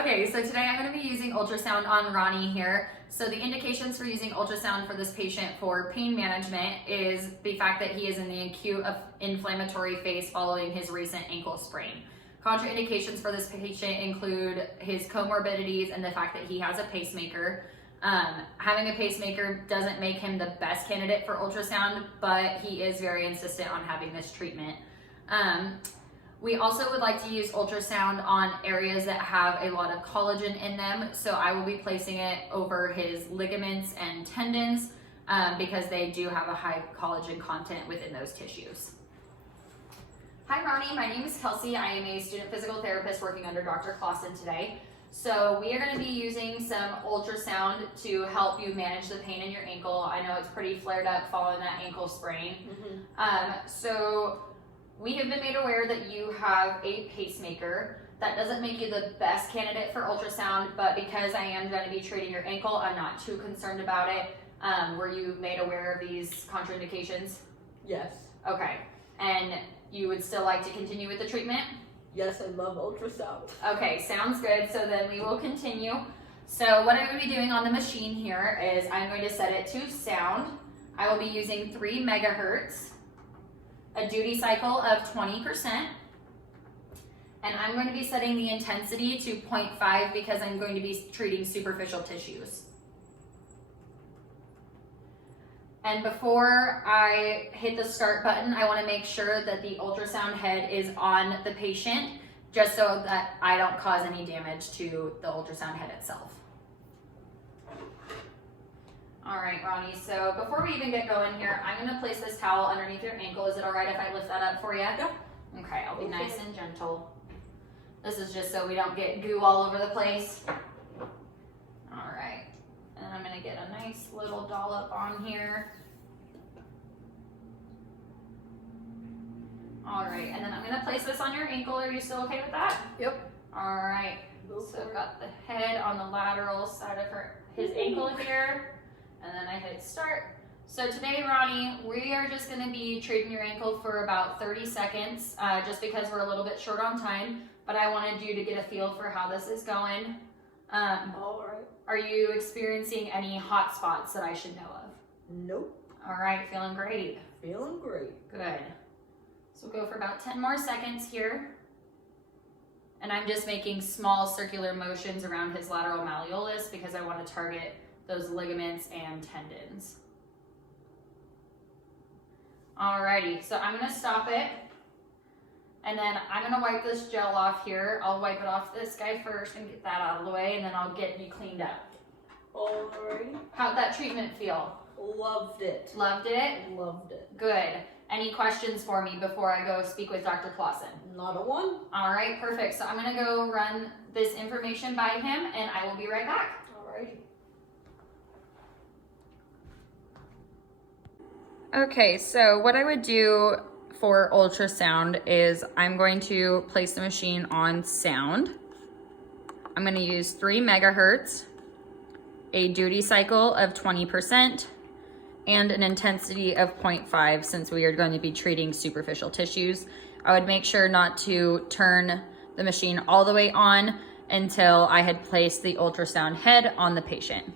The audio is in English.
Okay, so today I'm going to be using ultrasound on Ronnie here. So the indications for using ultrasound for this patient for pain management is the fact that he is in the acute inflammatory phase following his recent ankle sprain. Contraindications for this patient include his comorbidities and the fact that he has a pacemaker. Having a pacemaker doesn't make him the best candidate for ultrasound, but he is very insistent on having this treatment. We also would like to use ultrasound on areas that have a lot of collagen in them. So I will be placing it over his ligaments and tendons because they do have a high collagen content within those tissues. Hi Ronnie, my name is Kelsey. I am a student physical therapist working under Dr. Clausen today. So we are going to be using some ultrasound to help you manage the pain in your ankle. I know it's pretty flared up following that ankle sprain. So we have been made aware that you have a pacemaker. That doesn't make you the best candidate for ultrasound, but because I am going to be treating your ankle, I'm not too concerned about it. Were you made aware of these contraindications? Yes. Okay. And you would still like to continue with the treatment? Yes, I love ultrasound. Okay, sounds good. So then we will continue. So what I'm going to be doing on the machine here is I'm going to set it to sound. I will be using 3 megahertz. A duty cycle of 20%, and I'm going to be setting the intensity to 0.5 because I'm going to be treating superficial tissues. And before I hit the start button, I want to make sure that the ultrasound head is on the patient, just so that I don't cause any damage to the ultrasound head itself. All right, Ronnie, so before we even get going here, I'm gonna place this towel underneath your ankle. Is it all right if I lift that up for you? Yeah. Okay, I'll be nice and gentle. This is just so we don't get goo all over the place. All right, and I'm gonna get a nice little dollop on here. All right, and then I'm gonna place this on your ankle. Are you still okay with that? Yep. All right, so I've got the head on the lateral side of his ankle here. And then I hit start. So today, Ronnie, we are just going to be treating your ankle for about 30 seconds, just because we're a little bit short on time. But I wanted you to get a feel for how this is going. All right. Are you experiencing any hot spots that I should know of? Nope. All right, feeling great. Feeling great. Good. So we'll go for about 10 more seconds here. And I'm just making small circular motions around his lateral malleolus because I want to target those ligaments and tendons. Alrighty, so I'm gonna stop it. And then I'm gonna wipe this gel off here. I'll wipe it off this guy first and get that out of the way, and then I'll get you cleaned up. Alrighty. How'd that treatment feel? Loved it. Loved it? Loved it. Good. Any questions for me before I go speak with Dr. Clausen? Not a one. All right, perfect. So I'm gonna go run this information by him, and I will be right back. Alrighty. Okay, so what I would do for ultrasound is I'm going to place the machine on sound. I'm going to use 3 megahertz, a duty cycle of 20%, and an intensity of 0.5 since we are going to be treating superficial tissues. I would make sure not to turn the machine all the way on until I had placed the ultrasound head on the patient.